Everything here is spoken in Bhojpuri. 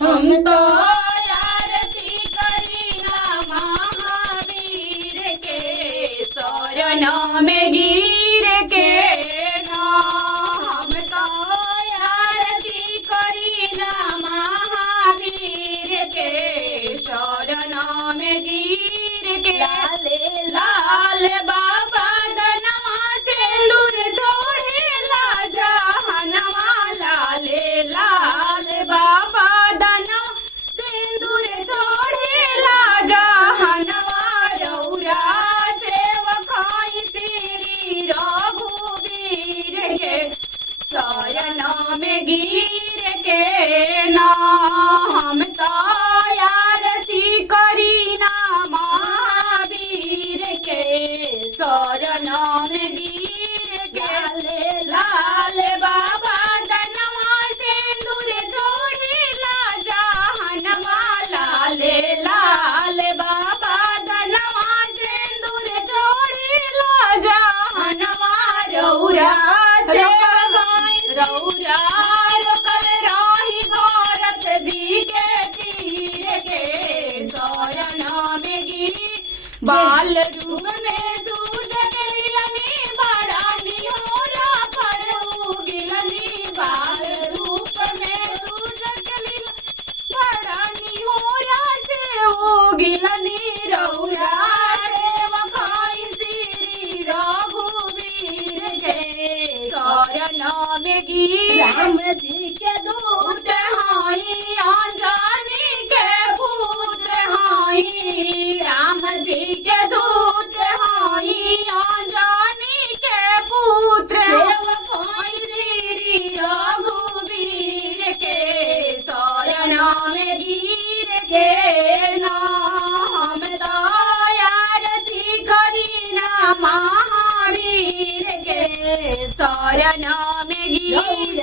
हम तो आरती करीना महावीर के शरण में गिर के ना। हम तो आरती करीना महावीर के शरण में गिर के। लाले लाल बाबा दनवा सिंदूर छोड़ेला जहनवा। लाले लाल बाबा दनवा सिंदूर छोड़ेला जहनवा। रौरा सेवकाई श्री रघुवीर के शरण में गिर के ना। हम तो आरती करीना महावीर के शरण में गिर के। लाल बाबा दनवा सिंदूर छोड़ेला जहनवा। लाले लाल बाबा दनवा सिंदूर छोड़ेला जहनवा। रौरा रौरा रोकल रही भरत जी के तीर के शरण में गिरी। बाल रूप में सूरज गिलनी बड़ा निहोरा पर गिलनी। बाल रूप में सूरज गिलनी बड़ा निहोरा से गिलनी। रौरा सेवकाई श्री रघुवीर के शरण में गिरी। राम जी के दूत हाई अंजनी के पुत्र हाई। राम जी के दूत हाई अंजनी के पुत्र। सेवकाई श्री रघुवीर के शरण में गिर के ना। हम तो आरती करीना महावीर के शरण में गिर